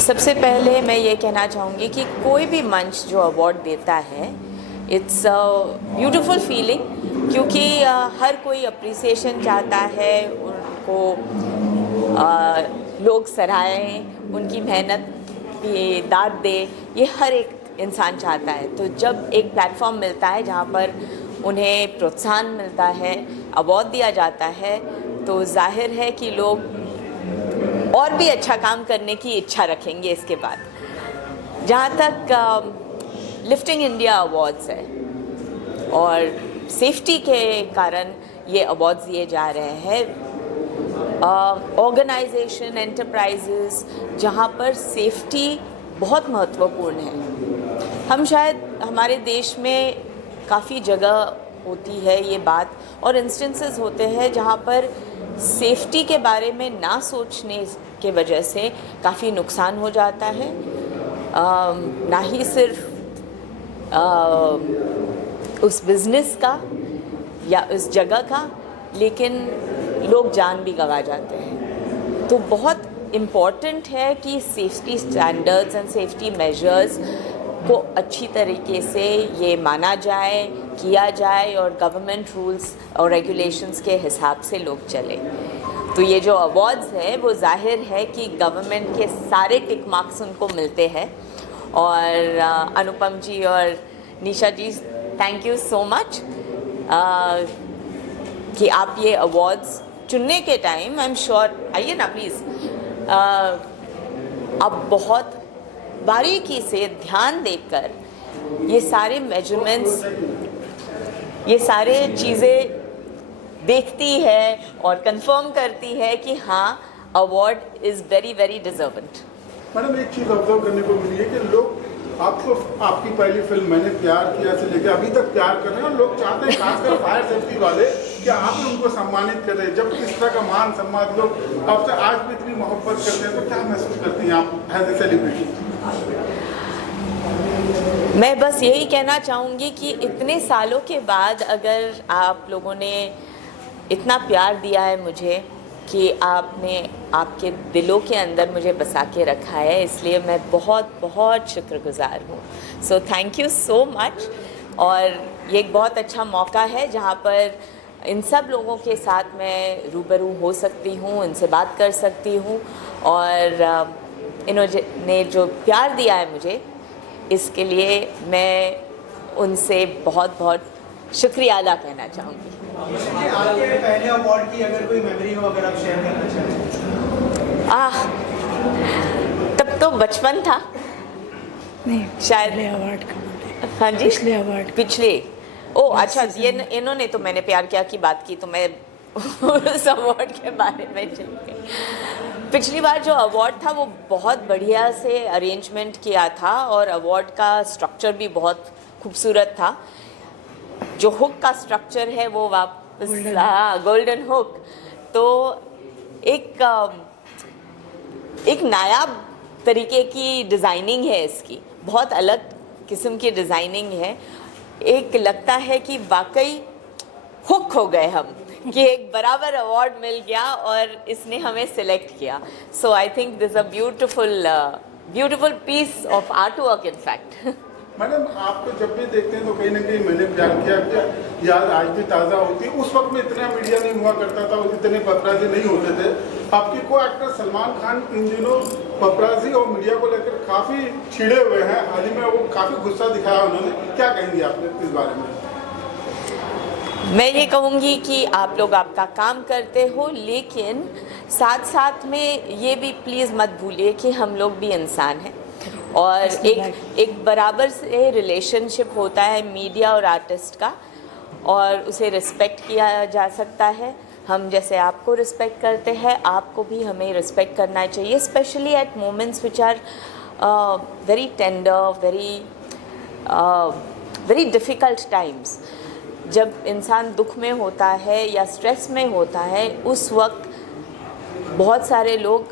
सबसे पहले मैं ये कहना चाहूँगी कि कोई भी मंच जो अवार्ड देता है, इट्स अ ब्यूटीफुल फीलिंग, क्योंकि हर कोई अप्रिसिएशन चाहता है, उनको लोग सराहें, उनकी मेहनत की दाद दे, ये हर एक इंसान चाहता है। तो जब एक प्लेटफॉर्म मिलता है जहाँ पर उन्हें प्रोत्साहन मिलता है, अवार्ड दिया जाता है, तो जाहिर है कि लोग और भी अच्छा काम करने की इच्छा रखेंगे इसके बाद। जहाँ तक लिफ्टिंग इंडिया अवार्ड्स है और सेफ्टी के कारण ये अवार्ड्स दिए जा रहे हैं, ऑर्गेनाइजेशन एंटरप्राइजेस जहाँ पर सेफ्टी बहुत महत्वपूर्ण है। हम शायद हमारे देश में काफ़ी जगह होती है ये बात, और इंस्टेंसेस होते हैं जहाँ पर सेफ्टी के बारे में ना सोचने के वजह से काफ़ी नुकसान हो जाता है। ना ही सिर्फ उस बिज़नेस का या उस जगह का, लेकिन लोग जान भी गंवा जाते हैं। तो बहुत इम्पॉर्टेंट है कि safety standards and safety measures को अच्छी तरीके से ये माना जाए, किया जाए, और गवर्नमेंट रूल्स और रेगुलेशंस के हिसाब से लोग चले। तो ये जो अवार्ड्स है वो जाहिर है कि गवर्नमेंट के सारे टिक मार्क्स उनको मिलते हैं। और अनुपम जी और निशा जी, थैंक यू सो मच कि आप ये अवार्ड्स चुनने के टाइम, आई एम श्योर, आइए ना प्लीज़, आप बहुत बारीकी से ध्यान देकर ये सारे मेजरमेंट्स, ये सारे चीज़ें देखती है और कंफर्म करती है कि हाँ, award is very very deservent. Madam, एक चीज़ ऑब्जर्व करने को मिली है कि लोग आपको, आपकी पहली फिल्म मैंने प्यार किया से लेकर अभी तक प्यार कर रहे हैं, और लोग चाहते हैं, खासकर फायर सेफ्टी वाले, कि आप ही उनको सम्मानित कर रहे हैं। जब इस तरह का मान सम्मान लोग आपसे आज भी इतनी मोहब्बत करते हैं, तो क्या महसूस करती हैं आप एज ए सेलिब्रिटी? मैं बस यही कहना चाहूँगी कि इतने सालों के बाद अगर आप लोगों ने इतना प्यार दिया है मुझे, कि आपने आपके दिलों के अंदर मुझे बसा के रखा है, इसलिए मैं बहुत बहुत शुक्रगुजार हूँ। So thank you so much. और ये एक बहुत अच्छा मौका है जहाँ पर इन सब लोगों के साथ मैं रूबरू हो सकती हूँ, इनसे बात कर सकती हूँ, और इन्होंने जो प्यार दिया है मुझे, इसके लिए मैं उनसे बहुत बहुत शुक्रिया अदा कहना चाहूँगी। आपके पहले अवार्ड की अगर कोई मेमोरी हो, अगर आप शेयर करना चाहें। तब तो बचपन था, नहीं शायद अवार्ड का। हाँ जी, पिछले अवार्ड पिछले, ओ अच्छा, ये इन्होंने तो मैंने प्यार किया की बात की, तो मैं उस अवार्ड के बारे में चल गई। पिछली बार जो अवार्ड था वो बहुत बढ़िया से अरेंजमेंट किया था, और अवार्ड का स्ट्रक्चर भी बहुत खूबसूरत था। जो हुक का स्ट्रक्चर है वो वापस, गोल्डन हुक, तो एक नायाब तरीके की डिज़ाइनिंग है इसकी, बहुत अलग किस्म की डिज़ाइनिंग है। एक लगता है कि वाकई हुक हो गए हम, कि एक बराबर अवार्ड मिल गया और इसने हमें सिलेक्ट किया। So I think this a beautiful piece of art work in fact. Madam, आपको जब भी देखते हैं तो कहीं ना कहीं मैंने प्यार किया याद आज भी ताज़ा होती है। उस वक्त में इतना मीडिया नहीं हुआ करता था, इतने पपराजी नहीं होते थे। आपके को एक्टर सलमान खान इन दिनों पपराजी और मीडिया को लेकर काफ़ी छिड़े हुए हैं। हाल ही में वो काफ़ी गुस्सा दिखाया उन्होंने, क्या कहेंगे आप इस बारे में? मैं ये कहूँगी कि आप लोग आपका काम करते हो, लेकिन साथ साथ में ये भी प्लीज़ मत भूलिए कि हम लोग भी इंसान हैं, और एक बराबर से रिलेशनशिप होता है मीडिया और आर्टिस्ट का, और उसे रिस्पेक्ट किया जा सकता है। हम जैसे आपको रिस्पेक्ट करते हैं, आपको भी हमें रिस्पेक्ट करना चाहिए, specially at moments which are very tender, very difficult times. जब इंसान दुख में होता है या स्ट्रेस में होता है, उस वक्त बहुत सारे लोग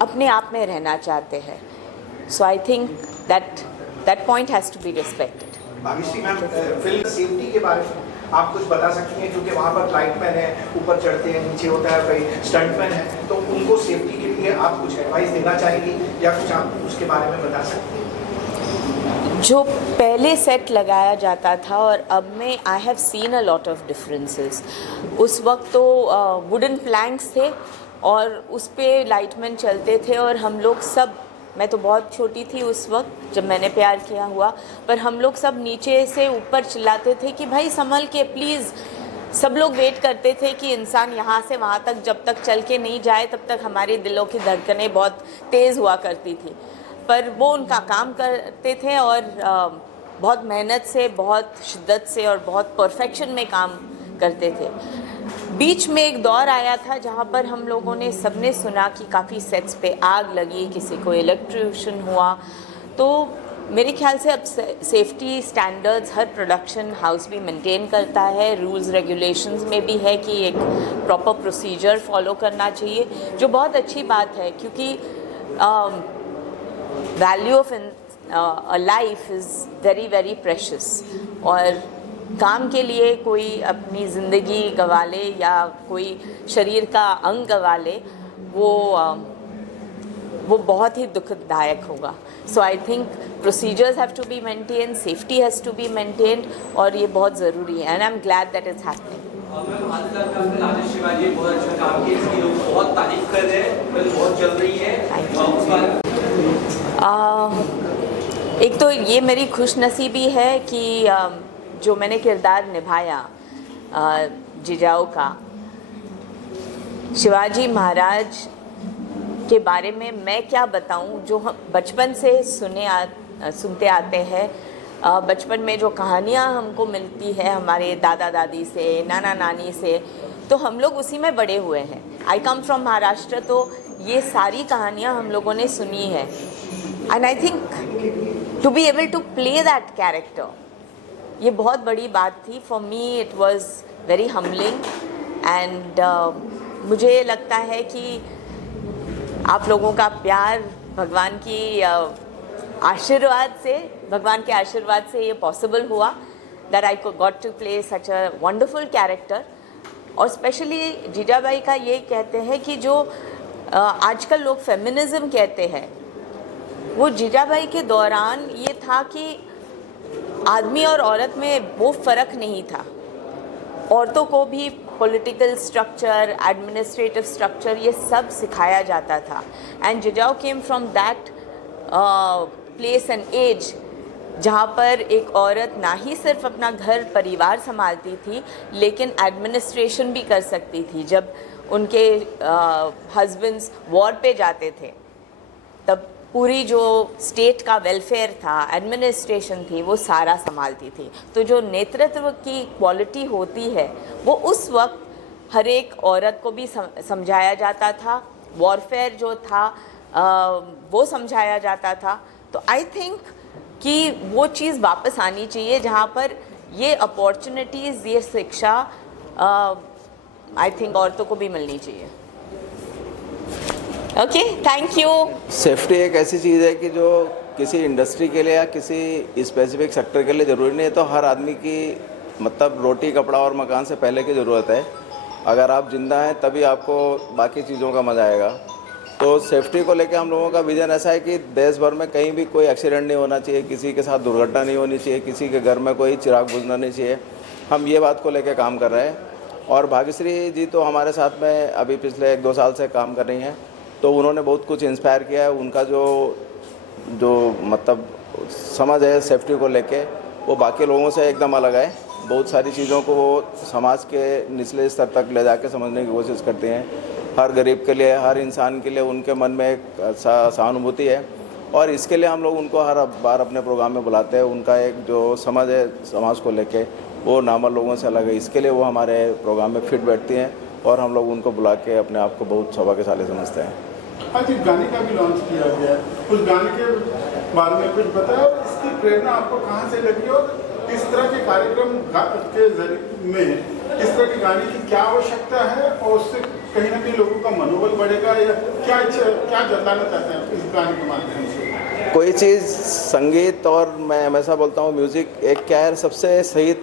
अपने आप में रहना चाहते हैं। So I think that point has to be respected. Bhagyashree ma'am, film safety के बारे में आप कुछ बता सकती हैं, क्योंकि वहाँ पर लाइटमैन है, ऊपर चढ़ते हैं, नीचे होता है, कोई स्टंटमैन है, तो उनको सेफ्टी के लिए के आप कुछ एडवाइस देना चाहेंगी या कुछ आप उसके बारे में बता सकते हैं? जो पहले सेट लगाया जाता था और अब में I have seen a lot of differences. उस वक्त तो वुडन प्लैंक्स थे और उस पे लाइटमैन चलते थे और हम लोग सब, मैं तो बहुत छोटी थी उस वक्त जब मैंने प्यार किया हुआ, पर हम लोग सब नीचे से ऊपर चिल्लाते थे कि भाई संभल के प्लीज़। सब लोग वेट करते थे कि इंसान यहाँ से वहाँ तक जब तक चल के नहीं जाए तब तक हमारे दिलों की धड़कनें बहुत तेज़ हुआ करती थी। पर वो उनका काम करते थे और बहुत मेहनत से, बहुत शिद्दत से और बहुत परफेक्शन में काम करते थे। बीच में एक दौर आया था जहाँ पर हम लोगों ने सबने सुना कि काफ़ी सेट्स पे आग लगी, किसी को इलेक्ट्रोक्यूशन हुआ। तो मेरे ख्याल से अब सेफ्टी स्टैंडर्ड्स हर प्रोडक्शन हाउस भी मेंटेन करता है, रूल्स रेगुलेशंस में भी है कि एक प्रॉपर प्रोसीजर फॉलो करना चाहिए, जो बहुत अच्छी बात है क्योंकि value of a life is very very precious. और काम के लिए कोई अपनी ज़िंदगी गंवा ले या कोई शरीर का अंग गंवा ले, वो बहुत ही दुखदायक होगा। So I think procedures have to be maintain, safety has to be maintained और ये बहुत ज़रूरी है and I am glad that is happening. Ma'am आजकल का आपने राजेश शिवाजी बहुत अच्छा काम किया, इसकी लोग बहुत तारीफ कर रहे हैं, फिल्म बहुत चल रही है। उस बारे एक तो ये मेरी खुशनसीबी है कि जो मैंने किरदार निभाया जिजाऊ का, शिवाजी महाराज के बारे में मैं क्या बताऊं, जो हम बचपन से सुनते आते हैं। बचपन में जो कहानियाँ हमको मिलती है हमारे दादा दादी से, नाना नानी से, तो हम लोग उसी में बड़े हुए हैं। आई कम फ्रॉम महाराष्ट्र, तो ये सारी कहानियाँ हम लोगों ने सुनी है and I think to be able to play that character, ये बहुत बड़ी बात थी। For me it was very humbling and मुझे लगता है कि आप लोगों का प्यार, भगवान के आशीर्वाद से ये पॉसिबल हुआ that I got to play such a wonderful character. और स्पेशली जीजाबाई का ये कहते हैं कि जो आजकल लोग फेमिनिज्म कहते हैं, वो जीजाबाई के दौरान ये था कि आदमी और औरत में वो फ़र्क नहीं था। औरतों को भी पॉलिटिकल स्ट्रक्चर, एडमिनिस्ट्रेटिव स्ट्रक्चर, ये सब सिखाया जाता था and Jijau came from that place and age जहाँ पर एक औरत ना ही सिर्फ अपना घर परिवार संभालती थी लेकिन एडमिनिस्ट्रेशन भी कर सकती थी। जब उनके हस्बैंड्स वॉर पे जाते थे तब पूरी जो स्टेट का वेलफेयर था, एडमिनिस्ट्रेशन थी, वो सारा संभालती थी। तो जो नेतृत्व की क्वालिटी होती है वो उस वक्त हर एक औरत को भी समझाया जाता था। वॉरफेयर जो था वो समझाया जाता था। तो आई थिंक कि वो चीज़ वापस आनी चाहिए जहाँ पर ये अपॉर्चुनिटीज़, ये शिक्षा आई थिंक औरतों को भी मिलनी चाहिए। Okay, thank you. सेफ्टी एक ऐसी चीज़ है कि जो किसी इंडस्ट्री के लिए या किसी स्पेसिफिक सेक्टर के लिए ज़रूरी नहीं है, तो हर आदमी की मतलब रोटी, कपड़ा और मकान से पहले की ज़रूरत है। अगर आप जिंदा हैं तभी आपको बाकी चीज़ों का मज़ा आएगा। तो सेफ्टी को लेकर हम लोगों का विज़न ऐसा है कि देश भर में कहीं भी कोई एक्सीडेंट नहीं होना चाहिए, किसी के साथ दुर्घटना नहीं होनी चाहिए, किसी के घर में कोई चिराग बुझना नहीं चाहिए। हम ये बात को लेकर काम कर रहे हैं। और भाग्यश्री जी तो हमारे साथ में अभी पिछले 1-2 साल से काम कर रही हैं, तो उन्होंने बहुत कुछ इंस्पायर किया है। उनका जो मतलब समझ है सेफ्टी को लेके, वो बाकी लोगों से एकदम अलग है। बहुत सारी चीज़ों को वो समाज के निचले स्तर तक ले जाके समझने की कोशिश करते हैं। हर गरीब के लिए, हर इंसान के लिए उनके मन में एक सहानुभूति है और इसके लिए हम लोग उनको हर बार अपने प्रोग्राम में बुलाते हैं। उनका एक जो समझ है समाज को लेके, वो नार्मल लोगों से अलग है। इसके लिए वो हमारे प्रोग्राम में फिट बैठती हैं और हम लोग उनको बुला के अपने आप को बहुत सौभाग्यशाली समझते हैं। आज एक गाने का भी लॉन्च किया गया है, उस गाने के बारे में कुछ बताया और इसकी प्रेरणा आपको कहाँ से लगी और इस तरह के कार्यक्रम के जरिए में इस तरह के गाने की क्या आवश्यकता है और उससे कहीं ना कहीं लोगों का मनोबल बढ़ेगा या क्या जताना चाहते हैं इस गाने के माध्यम से? कोई चीज़ संगीत, और मैं हमेशा बोलता हूँ म्यूज़िक एक क्या है, सबसे सही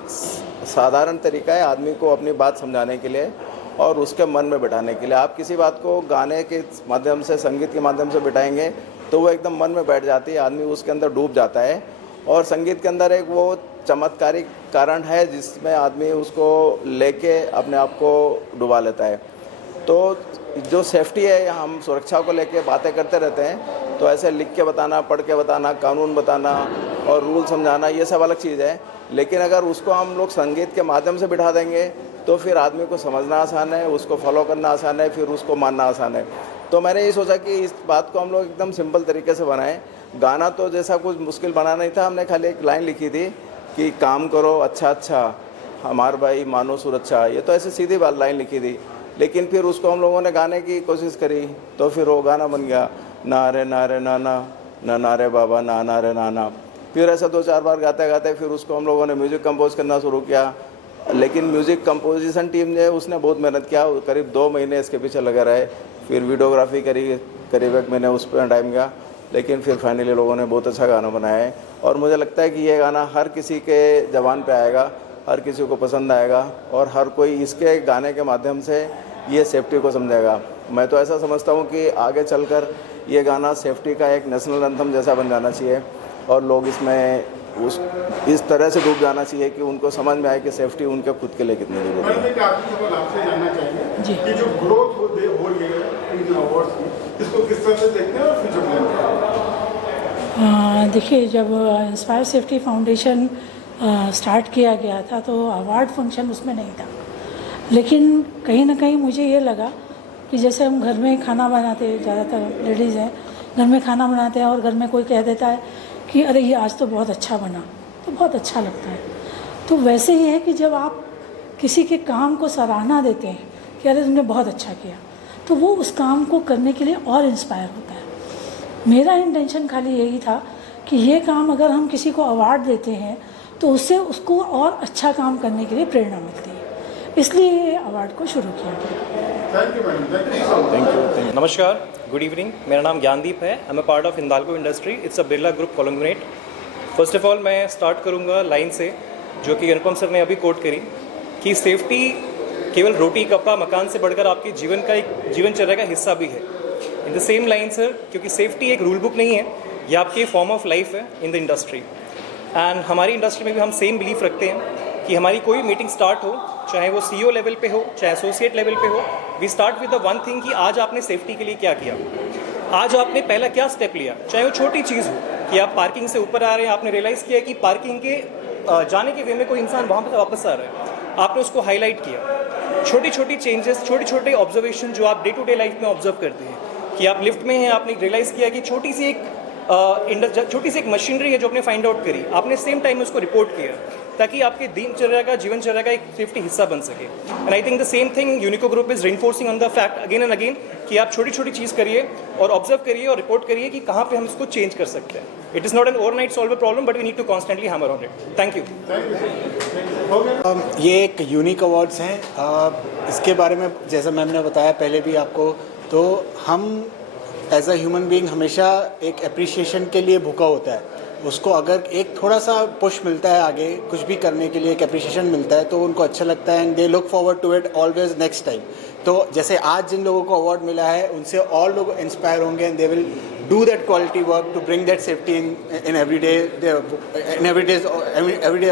साधारण तरीका है आदमी को अपनी बात समझाने के लिए। और उसके मन में बिठाने के लिए। आप किसी बात को गाने के माध्यम से, संगीत के माध्यम से बिठाएंगे तो वो एकदम मन में बैठ जाती है, आदमी उसके अंदर डूब जाता है। और संगीत के अंदर एक वो चमत्कारिक कारण है जिसमें आदमी उसको लेके अपने आप को डुबा लेता है। तो जो सेफ्टी है, हम सुरक्षा को लेके बातें करते रहते हैं, तो ऐसे लिख के बताना, पढ़ के बताना, कानून बताना और रूल समझाना, ये सब अलग चीज़ है। लेकिन अगर उसको हम लोग संगीत के माध्यम से बिठा देंगे तो फिर आदमी को समझना आसान है, उसको फॉलो करना आसान है, फिर उसको मानना आसान है। तो मैंने ये सोचा कि इस बात को हम लोग एकदम सिंपल तरीके से बनाएं। गाना तो जैसा कुछ मुश्किल बना नहीं था, हमने खाली एक लाइन लिखी थी कि काम करो अच्छा अच्छा, हमार भाई मानो सुरक्षा। ये तो ऐसे सीधी बात लाइन लिखी थी, लेकिन फिर उसको हम लोगों ने गाने की कोशिश करी तो फिर वो गाना बन गया, ना रे नाना, ना नारे बाबा, ना रे नाना। फिर ऐसा 2-4 बार गाते गाते फिर उसको हम लोगों ने म्यूज़िक कंपोज करना शुरू किया। लेकिन म्यूज़िक कंपोजिशन टीम ने उसने बहुत मेहनत किया, करीब 2 महीने इसके पीछे लगे रहे। फिर वीडियोग्राफी करी, करीब 1 महीने उस पर टाइम गया। लेकिन फिर फाइनली लोगों ने बहुत अच्छा गाना बनाया है और मुझे लगता है कि ये गाना हर किसी के ज़बान पे आएगा, हर किसी को पसंद आएगा और हर कोई इसके गाने के माध्यम से ये सेफ्टी को समझेगा। मैं तो ऐसा समझता हूँ कि आगे चलकर ये गाना सेफ्टी का एक नेशनल एंथम जैसा बन जाना चाहिए और लोग इसमें इस तरह से डूब जाना चाहिए कि उनको समझ में आए कि सेफ्टी उनके खुद के लिए कितनी जरूरी है। मैंने एक आखिरी सवाल आपसे जानना चाहेंगे कि जो ग्रोथ हो रही है इन अवार्ड्स की, इसको किस तरह से देखते हैं और फ्यूचर प्लान क्या है? देखिए, जब इंस्पायर सेफ्टी फाउंडेशन स्टार्ट किया गया था तो अवार्ड फंक्शन उसमें नहीं था, लेकिन कहीं ना कहीं मुझे ये लगा कि जैसे हम घर में खाना बनाते हैं, ज़्यादातर लेडीज़ हैं घर में खाना बनाते हैं और घर में कोई कह देता है कि अरे ये आज तो बहुत अच्छा बना, तो बहुत अच्छा लगता है। तो वैसे ही है कि जब आप किसी के काम को सराहना देते हैं कि अरे तुमने बहुत अच्छा किया, तो वो उस काम को करने के लिए और इंस्पायर होता है। मेरा इंटेंशन खाली यही था कि ये काम अगर हम किसी को अवार्ड देते हैं तो उससे उसको और अच्छा काम करने के लिए प्रेरणा मिलती है, इसलिए ये अवार्ड को शुरू किया गया। Thank you madam, thank you. नमस्कार, गुड इवनिंग। मेरा नाम ज्ञानदीप है। I am a part of Hindalco industry. It's a Birla group conglomerate. First of all मैं स्टार्ट करूंगा लाइन से जो कि अनुपम सर ने अभी कोट करी कि सेफ्टी केवल रोटी कपड़ा मकान से बढ़कर आपके जीवन का एक जीवनचर्या का हिस्सा भी है। In the same line sir, क्योंकि सेफ्टी एक रूल बुक नहीं है, यह आपके फॉर्म ऑफ लाइफ है इन द इंडस्ट्री। एंड हमारी इंडस्ट्री में भी हम सेम बिलीफ रखते हैं कि हमारी कोई मीटिंग स्टार्ट हो, चाहे वो CEO लेवल पे हो, चाहे एसोसिएट लेवल पे हो, we start with the one thing कि आज आपने सेफ्टी के लिए क्या किया, आज आपने पहला क्या स्टेप लिया। चाहे वो छोटी चीज़ हो कि आप पार्किंग से ऊपर आ रहे हैं, आपने रियलाइज़ किया कि पार्किंग के जाने के वे में कोई इंसान वहाँ पर वापस आ रहा है, आपने उसको हाईलाइट किया। छोटी छोटी चेंजेस, छोटे छोटे ऑब्जर्वेशन जो आप डे टू डे लाइफ में ऑब्जर्व करते हैं कि आप लिफ्ट में हैं, आपने रियलाइज़ किया कि छोटी सी एक मशीनरी है जो आपने फाइंड आउट करी, आपने सेम टाइम उसको रिपोर्ट किया ताकि आपके दिनचर्या का जीवनचर्या का एक सेफ्टी हिस्सा बन सके। And I think the same thing Unico group is reinforcing on the fact again and again कि आप छोटी छोटी चीज़ करिए और ऑब्जर्व करिए और रिपोर्ट करिए कि कहाँ पे हम इसको चेंज कर सकते हैं। It is not an overnight solve problem but we need to constantly hammer on it. Thank you. ये एक यूनिक अवार्ड्स हैं। इसके बारे में जैसा मैम ने बताया पहले भी आपको, तो हम एज अ ह्यूमन बीइंग हमेशा एक अप्रिसिएशन के लिए भूखा होता है। उसको अगर एक थोड़ा सा पुश मिलता है आगे कुछ भी करने के लिए, एक अप्रिसिएशन मिलता है तो उनको अच्छा लगता है and they look forward to it always next time. तो जैसे आज जिन लोगों को अवार्ड मिला है उनसे और लोग इंस्पायर होंगे and they will do that quality work to bring that safety in every day of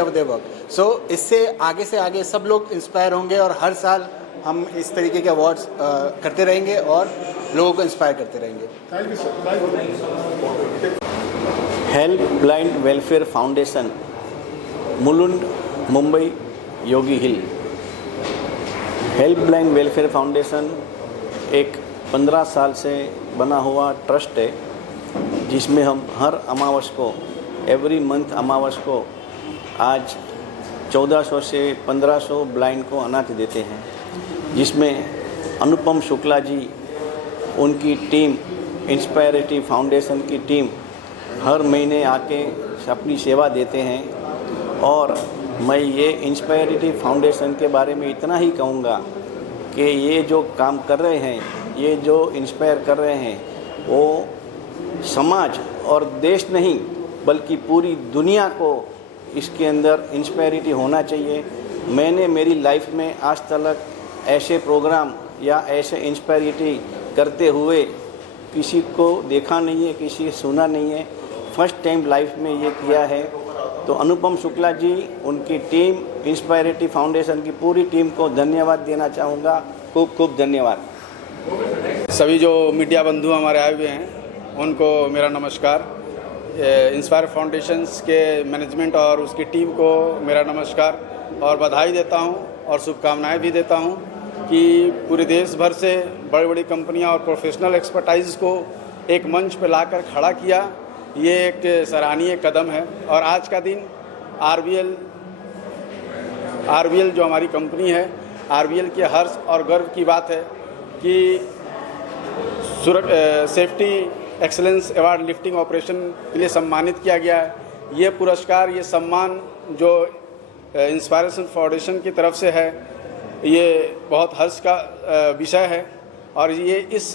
their work. So इससे आगे सब लोग इंस्पायर होंगे और हर साल हम इस तरीके के अवार्ड्स करते रहेंगे और लोगों को इंस्पायर करते रहेंगे। Thank you sir. Help blind welfare foundation, Mulund, Mumbai, Yogi hill. Help blind welfare foundation एक 15 साल से बना हुआ ट्रस्ट है जिसमें हम हर अमावस को, एवरी मंथ अमावस को, आज 1400 से 1500 ब्लाइंड को अनाज देते हैं, जिसमें अनुपम शुक्ला जी, उनकी टीम, इंस्पायरिटी फाउंडेशन की टीम हर महीने आके अपनी सेवा देते हैं। और मैं ये इंस्पायरिटी फाउंडेशन के बारे में इतना ही कहूँगा कि ये जो काम कर रहे हैं, ये जो इंस्पायर कर रहे हैं, वो समाज और देश नहीं बल्कि पूरी दुनिया को इसके अंदर इंस्पायरिटी होना चाहिए। मैंने मेरी लाइफ में आज तक ऐसे प्रोग्राम या ऐसे इंस्पायरिटी करते हुए किसी को देखा नहीं है, किसी से सुना नहीं है, फर्स्ट टाइम लाइफ में ये किया है। तो अनुपम शुक्ला जी, उनकी टीम, इंस्पायरिटी फाउंडेशन की पूरी टीम को धन्यवाद देना चाहूँगा। खूब खूब धन्यवाद। सभी जो मीडिया बंधु हमारे आए हुए हैं उनको मेरा नमस्कार। इंस्पायर फाउंडेशंस के मैनेजमेंट और उसकी टीम को मेरा नमस्कार और बधाई देता हूं और शुभकामनाएं भी देता हूं कि पूरे देश भर से बड़ी बड़ी कंपनियां और प्रोफेशनल एक्सपर्टाइज को एक मंच पर लाकर खड़ा किया। ये एक सराहनीय कदम है। और आज का दिन आरबीएल जो हमारी कंपनी है, आरबीएल के हर्ष और गर्व की बात है कि safety excellence award lifting operation के लिए सम्मानित किया गया है। ये पुरस्कार, ये सम्मान जो इंस्पायरेशन फाउंडेशन की तरफ से है, ये बहुत हर्ष का विषय है। और ये इस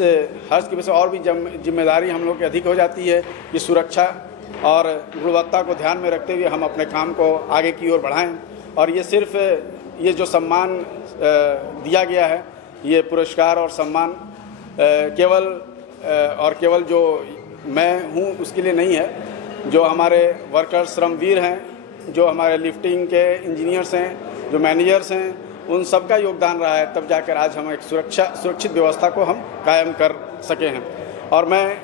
हर्ष की वजह से और भी जिम्मेदारी हम लोग की अधिक हो जाती है कि सुरक्षा और गुणवत्ता को ध्यान में रखते हुए हम अपने काम को आगे की ओर बढ़ाएं। और ये सिर्फ ये जो सम्मान दिया गया है, ये पुरस्कार और सम्मान केवल जो मैं हूँ उसके लिए नहीं है। जो हमारे वर्कर्स, श्रमवीर हैं, जो हमारे लिफ्टिंग के इंजीनियर्स हैं, जो मैनेजर्स हैं, उन सब का योगदान रहा है, तब जाकर आज हम एक सुरक्षित व्यवस्था को हम कायम कर सके हैं। और मैं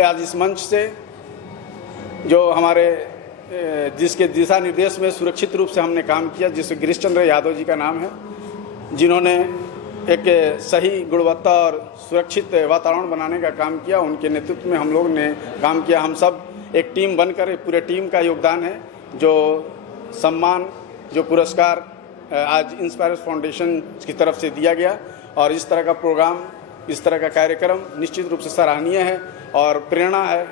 आज इस मंच से जो हमारे जिसके दिशा निर्देश में सुरक्षित रूप से हमने काम किया, जिससे गिरीश चंद्र यादव जी का नाम है, जिन्होंने एक सही गुणवत्ता और सुरक्षित वातावरण बनाने का काम किया, उनके नेतृत्व में हम लोग ने काम किया। हम सब एक टीम बनकर, पूरे टीम का योगदान है। जो सम्मान, जो पुरस्कार आज इंस्पायर फाउंडेशन की तरफ से दिया गया, और इस तरह का प्रोग्राम, इस तरह का कार्यक्रम निश्चित रूप से सराहनीय है और प्रेरणा है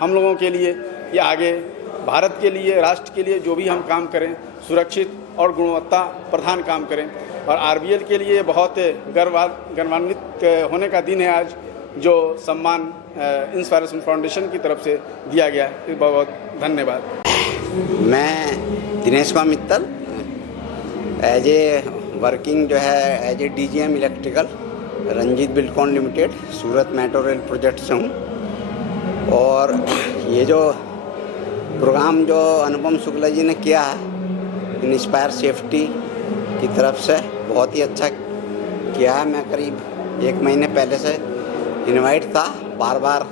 हम लोगों के लिए। ये आगे भारत के लिए, राष्ट्र के लिए जो भी हम काम करें, सुरक्षित और गुणवत्ता प्रधान काम करें। और आरबीएल के लिए बहुत गौरवान्वित होने का दिन है आज, जो सम्मान इंस्पायरेशन फाउंडेशन की तरफ से दिया गया है। बहुत बहुत धन्यवाद। मैं Dinesh Kumar Mittal as a working जो है as a DGM electrical Ranjit Buildcon limited Surat metro rail project से हूँ। और ये जो प्रोग्राम जो अनुपम शुक्ला जी ने किया है इंस्पायर सेफ्टी की तरफ से, बहुत ही अच्छा किया है। मैं करीब 1 महीने पहले से इनवाइट था, बार बार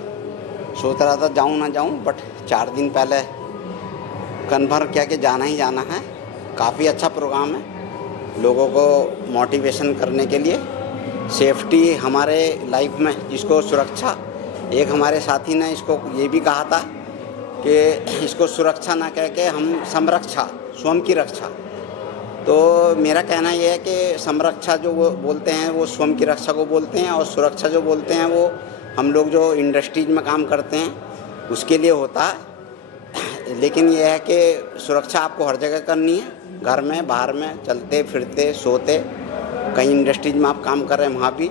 सोच रहा था जाऊं ना जाऊं, बट 4 दिन पहले कन्फर्म किया कि जाना ही जाना है। काफ़ी अच्छा प्रोग्राम है, लोगों को मोटिवेशन करने के लिए। सेफ्टी हमारे लाइफ में, जिसको सुरक्षा, एक हमारे साथी ने इसको ये भी कहा था कि इसको सुरक्षा ना कह के हम संरक्षा, स्वयं की रक्षा। तो मेरा कहना यह है कि संरक्षा जो वो बोलते हैं वो स्वयं की रक्षा को बोलते हैं, और सुरक्षा जो बोलते हैं वो हम लोग जो इंडस्ट्रीज में काम करते हैं उसके लिए होता है। लेकिन यह है कि सुरक्षा आपको हर जगह करनी है, घर में, बाहर में, चलते फिरते, सोते, कहीं इंडस्ट्रीज में आप काम कर रहे हैं वहाँ भी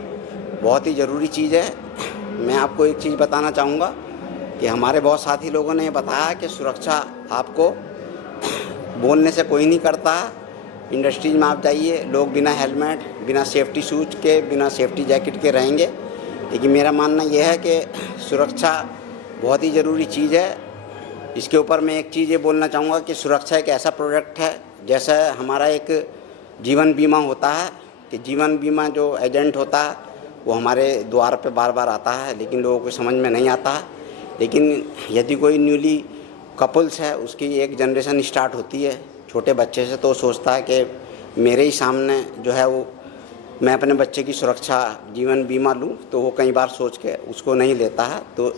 बहुत ही ज़रूरी चीज़ है। मैं आपको एक चीज़ बताना चाहूँगा कि हमारे बहुत साथी लोगों ने बताया कि सुरक्षा आपको बोलने से कोई नहीं करता। इंडस्ट्रीज में आप जाइए, लोग बिना हेलमेट, बिना सेफ्टी शूज के, बिना सेफ्टी जैकेट के रहेंगे। लेकिन मेरा मानना यह है कि सुरक्षा बहुत ही ज़रूरी चीज़ है। इसके ऊपर मैं एक चीज़ ये बोलना चाहूँगा कि सुरक्षा एक ऐसा प्रोडक्ट है, जैसा हमारा एक जीवन बीमा होता है, कि जीवन बीमा जो एजेंट होता है वो हमारे द्वार पे बार बार आता है, लेकिन लोगों को समझ में नहीं आता है। लेकिन यदि कोई न्यूली कपल्स है, उसकी एक जनरेशन स्टार्ट होती है छोटे बच्चे से, तो सोचता है कि मेरे ही सामने जो है वो मैं अपने बच्चे की सुरक्षा जीवन बीमा लूँ, तो वो कई बार सोच के उसको नहीं लेता है। तो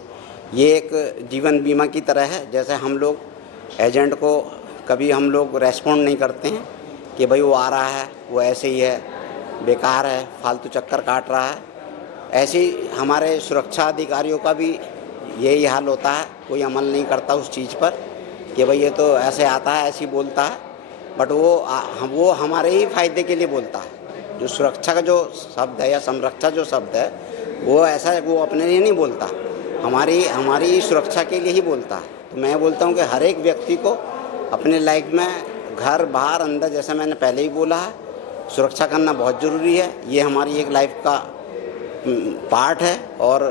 ये एक जीवन बीमा की तरह है। जैसे हम लोग एजेंट को कभी हम लोग रेस्पॉन्ड नहीं करते हैं कि भाई वो आ रहा है, वो ऐसे ही है, बेकार है, फालतू चक्कर काट रहा है, ऐसे ही हमारे सुरक्षा अधिकारियों का भी यही हाल होता है। कोई अमल नहीं करता उस चीज़ पर कि भाई ये तो ऐसे आता है, ऐसे ही बोलता है, बट वो हमारे ही फ़ायदे के लिए बोलता है। जो सुरक्षा का जो शब्द है या संरक्षा जो शब्द है, वो ऐसा है, वो अपने लिए नहीं बोलता, हमारी सुरक्षा के लिए ही बोलता है। तो मैं बोलता हूँ कि हर एक व्यक्ति को अपने लाइफ में घर बाहर अंदर, जैसा मैंने पहले ही बोला है, सुरक्षा करना बहुत ज़रूरी है। ये हमारी एक लाइफ का पार्ट है और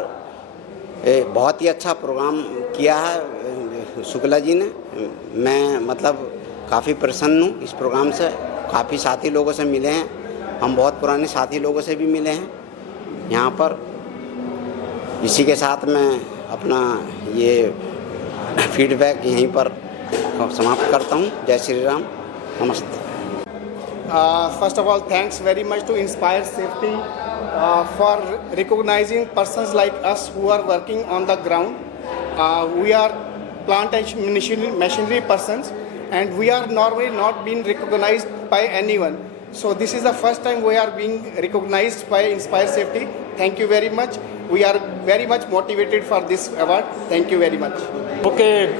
बहुत ही अच्छा प्रोग्राम किया है शुक्ला जी ने। मैं मतलब काफ़ी प्रसन्न हूँ इस प्रोग्राम से। काफ़ी साथी लोगों से मिले हैं, हम बहुत पुराने साथी लोगों से भी मिले हैं यहाँ पर। इसी के साथ मैं अपना ये फीडबैक यहीं पर समाप्त करता हूँ। जय श्री राम, नमस्ते। First of all, thanks very much to Inspire Safety for recognizing persons like us who are working on the ground. We are plant and machinery persons, and we are normally not being recognized by anyone. So this is the first time we are being recognized by Inspire Safety. Thank you very much. We are very much motivated for this award. Thank you very much. Okay,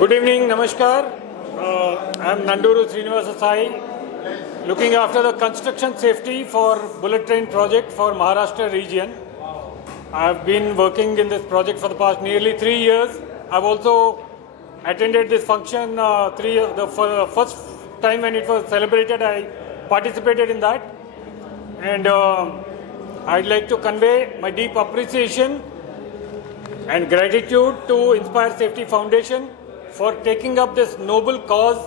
good evening, namaskar. I am Nanduru Srinivasa Sai, looking after the construction safety for bullet train project for Maharashtra region. I have been working in this project for the past nearly 3 years. I have also attended this function for the first time when it was celebrated. I participated in that, and I'd like to convey my deep appreciation and gratitude to Inspire Safety Foundation for taking up this noble cause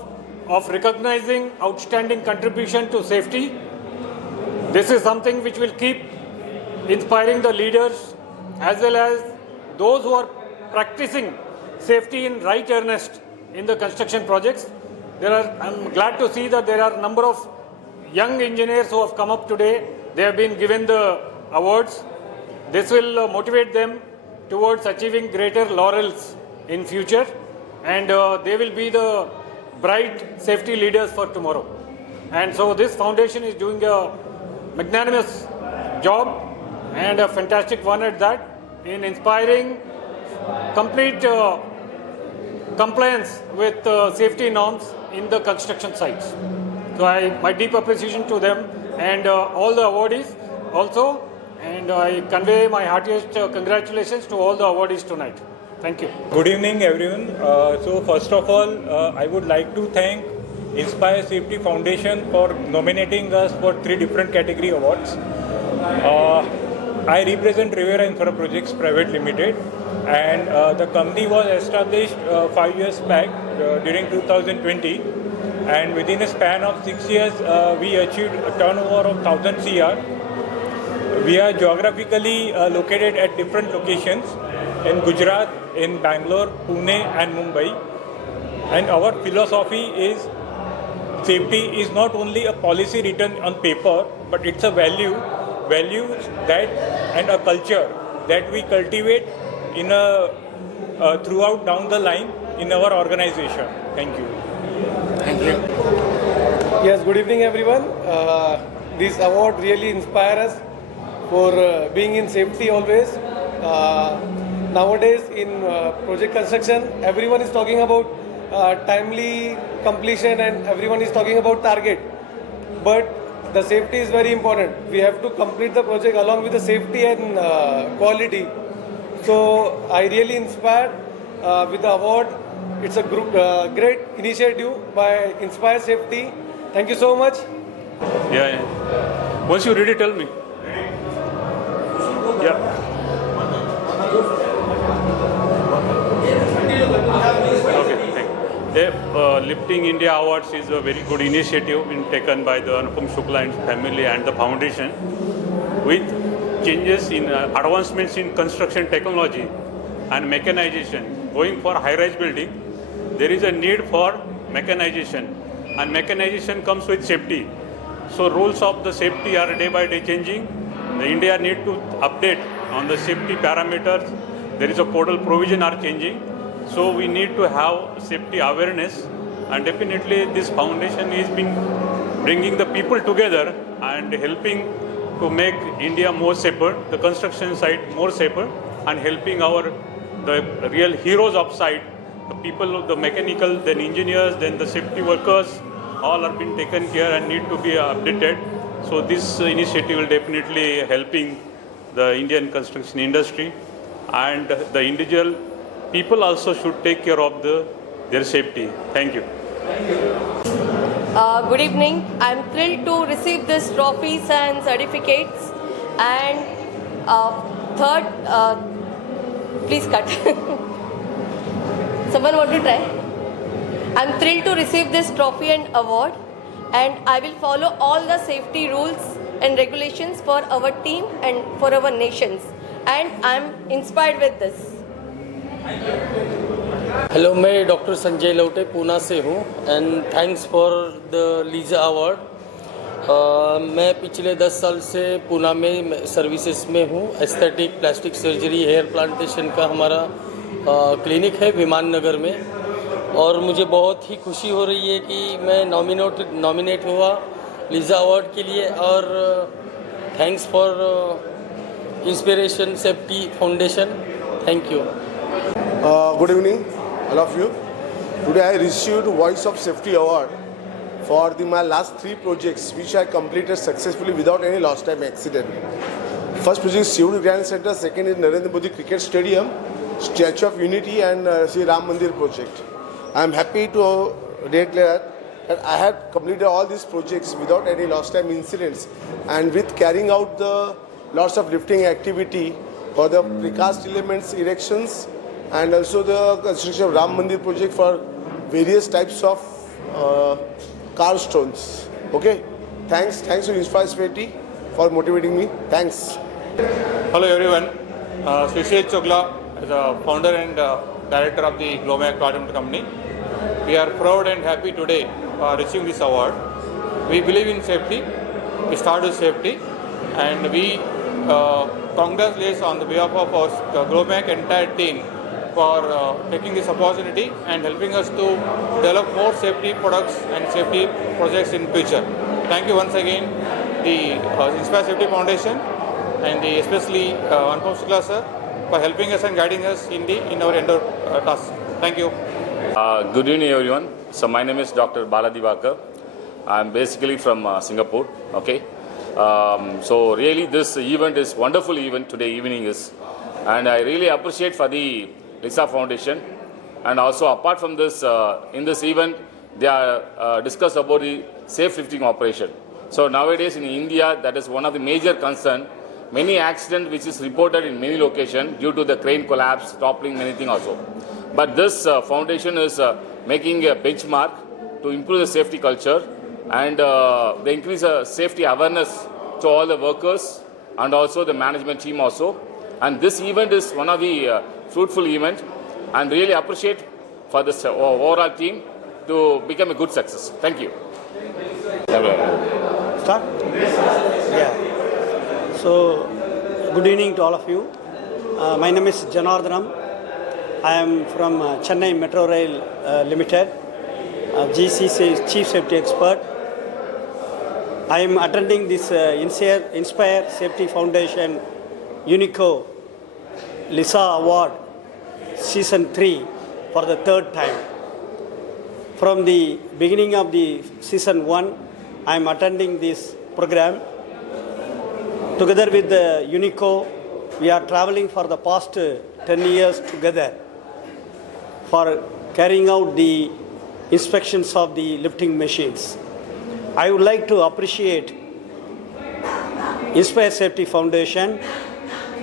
of recognizing outstanding contribution to safety. This is something which will keep inspiring the leaders as well as those who are practicing safety in right earnest in the construction projects. I'm glad to see that there are a number of young engineers who have come up today. They have been given the awards. This will motivate them towards achieving greater laurels in future, and they will be the bright safety leaders for tomorrow. And so this foundation is doing a magnanimous job, and a fantastic one at that, in inspiring complete compliance with safety norms in the construction sites. So my deep appreciation to them and all the awardees also, and I convey my heartiest congratulations to all the awardees tonight. Thank you. Good evening, everyone. So first of all, I would like to thank Inspire Safety Foundation for nominating us for 3 different category awards. I represent Rivera Infra Projects Private Limited, and the company was established 5 years back during 2020, and within a span of 6 years, we achieved a turnover of 1000 CR. We are geographically located at different locations in Gujarat, in Bangalore, Pune and Mumbai, and our philosophy is safety is not only a policy written on paper, but it's a values that and a culture that we cultivate in throughout down the line in our organization. Thank you. Thank you. Yes, good evening everyone. This award really inspires us for being in safety always. Nowadays in project construction, everyone is talking about timely completion and everyone is talking about target. But the safety is very important. We have to complete the project along with the safety and quality. So I really inspired with the award. It's a great initiative by Inspire Safety. Thank you so much. Yeah. Once you read it, tell me. Yeah. Okay, thank you. Lifting India Awards is a very good initiative taken by the Anupam Shukla and family and the foundation. With changes in advancements in construction technology and mechanization, going for high-rise building, there is a need for mechanization, and mechanization comes with safety. So rules of the safety are day by day changing. The India need to update on the safety parameters. There is a codal provision are changing. So we need to have safety awareness, and definitely this foundation is bringing the people together and helping to make India more safer, the construction site more safer, and helping the real heroes of site, the people, the mechanical, then engineers, then the safety workers, all are being taken care and need to be updated. So this initiative will definitely helping the Indian construction industry, and the individual people also should take care of their safety. Thank you. Good evening. I'm thrilled to receive these trophies and certificates. And third, please cut. Someone want to try? I'm thrilled to receive this trophy and award, and I will follow all the safety rules and regulations for our team and for our nations. And I'm inspired with this. Hello, मैं doctor Sanjay लौटे पूना से हूँ and thanks for the Lisa award. मैं पिछले 10 साल से पूना में services में हूँ। Aesthetic, plastic surgery, hair plantation का हमारा क्लिनिक है विमान नगर में, और मुझे बहुत ही खुशी हो रही है कि मैं नॉमिनेट हुआ लीजा अवार्ड के लिए। और thanks for inspiration safety foundation. Thank you. Good evening, all of you. Today I received Voice of Safety Award for my last 3 projects which I completed successfully without any lost time accident. First project is Seoul Grand Center, second is Narendra Modi Cricket Stadium, Statue of Unity and Sri Ram Mandir project. I am happy to declare that I have completed all these projects without any lost time incidents and with carrying out the lots of lifting activity for the precast elements erections and also the construction of Ram Mandir project for various types of car stones. Okay, thanks to Inspire Safety for motivating me. Thanks. Hello everyone, Srishit Chogla is the founder and director of the Glomac Automotive Company. We are proud and happy today receiving this award. We believe in safety, we start with safety, and we congratulate on the behalf of our Glomac entire team for taking this opportunity and helping us to develop more safety products and safety projects in future. Thank you once again, the Inspire Safety Foundation and especially Anupam Shukla sir for helping us and guiding us in our indoor tasks. Thank you. Good evening everyone. So my name is Dr. Bala Divakar. I'm basically from Singapore. Okay. So really this event is wonderful event today evening is, and I really appreciate for the Lisa Foundation, and also apart from this in this event they are discussed about the safe lifting operation. So nowadays in India that is one of the major concern. Many accidents which is reported in many locations due to the crane collapse, toppling, many things also. But this foundation is making a benchmark to improve the safety culture, and they increase safety awareness to all the workers and also the management team also. And this event is one of the fruitful event, and really appreciate for this overall team to become a good success. Thank you. Start? Yeah. So, good evening to all of you. My name is Janardhanam. I am from Chennai Metro Rail Limited, GCC Chief Safety Expert. I am attending this Inspire Safety Foundation UNICO Lisa Award Season 3 for the 3rd time. From the beginning of the Season 1, I am attending this program. Together with the UNICO, we are traveling for the past 10 years together for carrying out the inspections of the lifting machines. I would like to appreciate Inspire Safety Foundation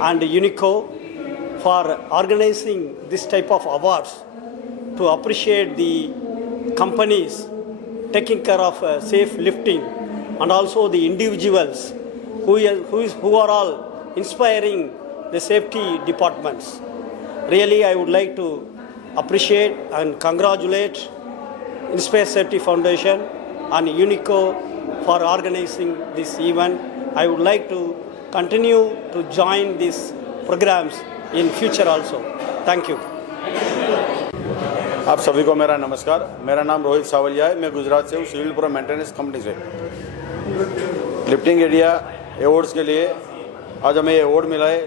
and UNICO for organizing this type of awards to appreciate the companies taking care of safe lifting and also the individuals who are all inspiring the safety departments. Really, I would like to appreciate and congratulate Inspire Safety Foundation and UNICO for organizing this event. I would like to continue to join these programs in future also. Thank you. आप सभी को मेरा नमस्कार। मेरा नाम रोहित सावलिया है। मैं गुजरात से हूँ, सिविल प्रो मेंटेनेंस कंपनी से। लिफ्टिंग एरिया अवार्ड्स के लिए आज हमें ये अवार्ड मिला है,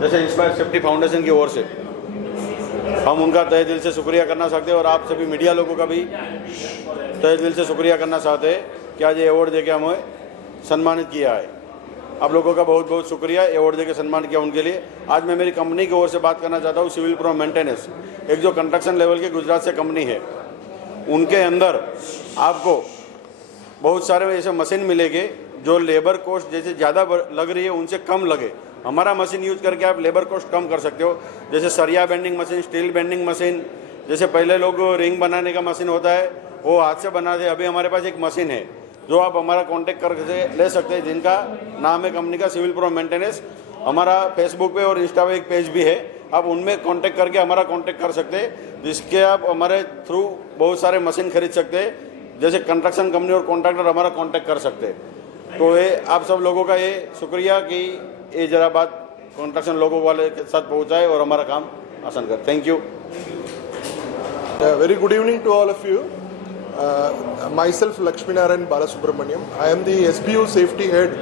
जैसे इंस्पायर सेफ्टी फाउंडेशन की ओर से। हम उनका तहे दिल से शुक्रिया करना चाहते हैं और आप सभी मीडिया लोगों का भी तहे दिल से शुक्रिया करना चाहते हैं कि आज ये अवार्ड देके हमें सम्मानित किया है। आप लोगों का बहुत बहुत शुक्रिया अवार्ड देके सम्मान किया उनके लिए। आज मैं मेरी कंपनी की ओर से बात करना चाहता हूँ, सिविल प्रो मेंटेनेंस, एक जो कंस्ट्रक्शन लेवल की गुजरात से कंपनी है। उनके अंदर आपको बहुत सारे ऐसे मशीन मिलेंगे जो लेबर कॉस्ट जैसे ज़्यादा लग रही है उनसे कम लगे। हमारा मशीन यूज करके आप लेबर कॉस्ट कम कर सकते हो, जैसे सरिया bending machine, steel bending machine. जैसे पहले लोग रिंग बनाने का मशीन होता है वो हाथ से बनाते, अभी हमारे पास एक मशीन है जो आप हमारा कांटेक्ट करके ले सकते हैं, जिनका नाम है कंपनी का सिविल प्रो मेंटेनेंस। हमारा फेसबुक पे और इंस्टा पे एक पेज भी है, आप उनमें कांटेक्ट करके हमारा कांटेक्ट कर सकते हैं, जिसके आप हमारे थ्रू बहुत सारे मशीन खरीद सकते हैं। जैसे कंस्ट्रक्शन कंपनी और कॉन्ट्रैक्टर हमारा कांटेक्ट कर सकते हैं। तो ये आप सब लोगों का ये शुक्रिया कि ये जरा बात कंस्ट्रक्शन लोगों वाले के साथ पहुँचाए और हमारा काम आसान कर। Thank you. Very good evening to all of you. Myself Lakshminarayan Balasubramaniam. I am the SBU Safety Head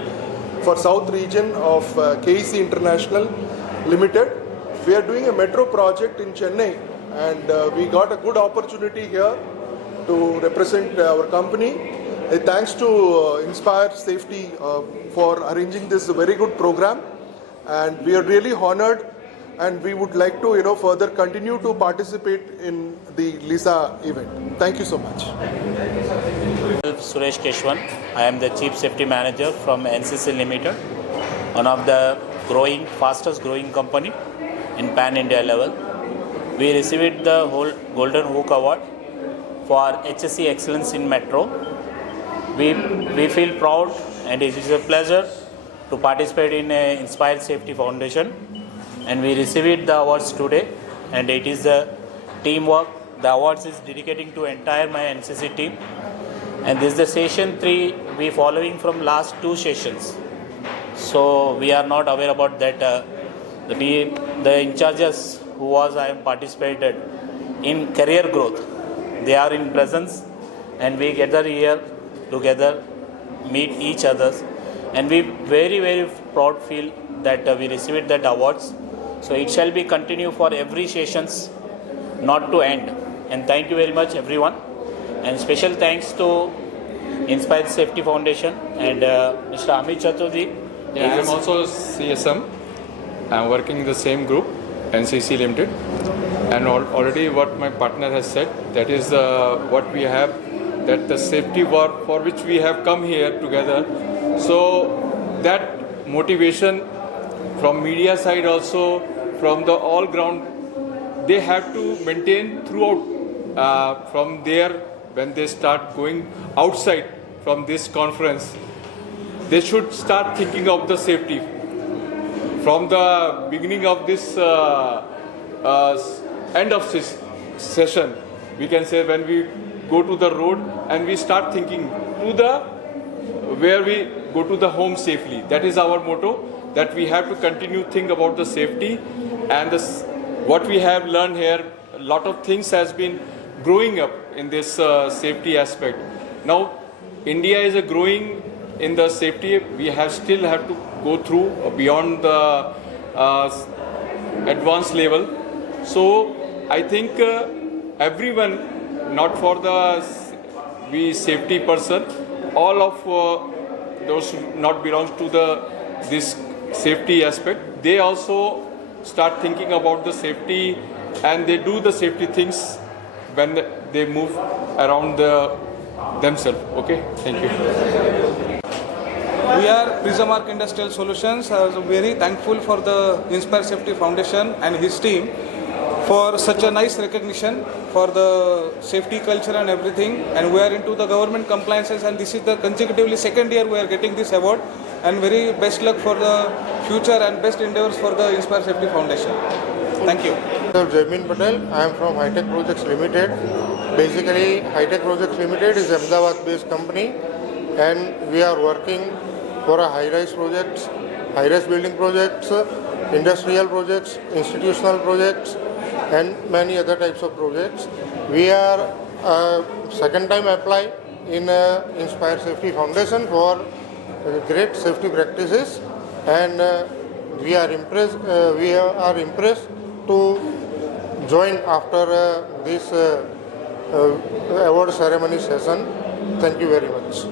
for South Region of KEC International Limited. We are doing a metro project in Chennai and we got a good opportunity here to represent our company. Thanks to Inspire Safety for arranging this very good program, and we are really honored and we would like to further continue to participate in the LISA event. Thank you so much. Suresh Keshwan, I am the Chief Safety Manager from NCC Limited, one of the fastest growing company in Pan India level. We received the whole Golden Hook Award for HSE Excellence in Metro. We feel proud and it is a pleasure to participate in Inspire Safety Foundation, and we received the awards today, and it is the teamwork. The awards is dedicating to entire my NCC team, and this is the session 3 we following from last 2 sessions. So we are not aware about that. The in charges who I am participated in career growth, they are in presence, and we gather here together, meet each others, and we very proud feel that we received that awards. So it shall be continue for every sessions, not to end. And thank you very much everyone, and special thanks to Inspire Safety Foundation and Mr. Amit Chaturvedi. Yeah, I am also CSM. I am working in the same group, NCC Limited, and already what my partner has said, that is what we have, that the safety work for which we have come here together. So that motivation from media side also, from the all ground, they have to maintain throughout. From there, when they start going outside from this conference, they should start thinking of the safety. From the beginning of this end of this session, we can say, when we go to the road and we start thinking to the where we go to the home safely. That is our motto, that we have to continue think about the safety, and what we have learned here, a lot of things has been growing up in this safety aspect. Now India is growing in the safety. We still have to go through beyond the advanced level. So I think everyone, not for the safety person, all of those not belongs to this safety aspect, they also start thinking about the safety, and they do the safety things when they move around themselves. Okay, thank you. We are Prismark Industrial Solutions. I was very thankful for the Inspire Safety Foundation and his team for such a nice recognition for the safety culture and everything. And we are into the government compliances, and this is the consecutively second year we are getting this award. And very best luck for the future and best endeavors for the Inspire Safety Foundation. Thank you. Jaimin Patel. I am from Hitech Projects Limited. Basically, Hitech Projects Limited is an Ahmedabad-based company, and we are working for a high-rise projects, high-rise building projects, industrial projects, institutional projects, and many other types of projects. We are second time apply in Inspire Safety Foundation for great safety practices, and we are impressed. We are impressed to join after this award ceremony session. Thank you very much.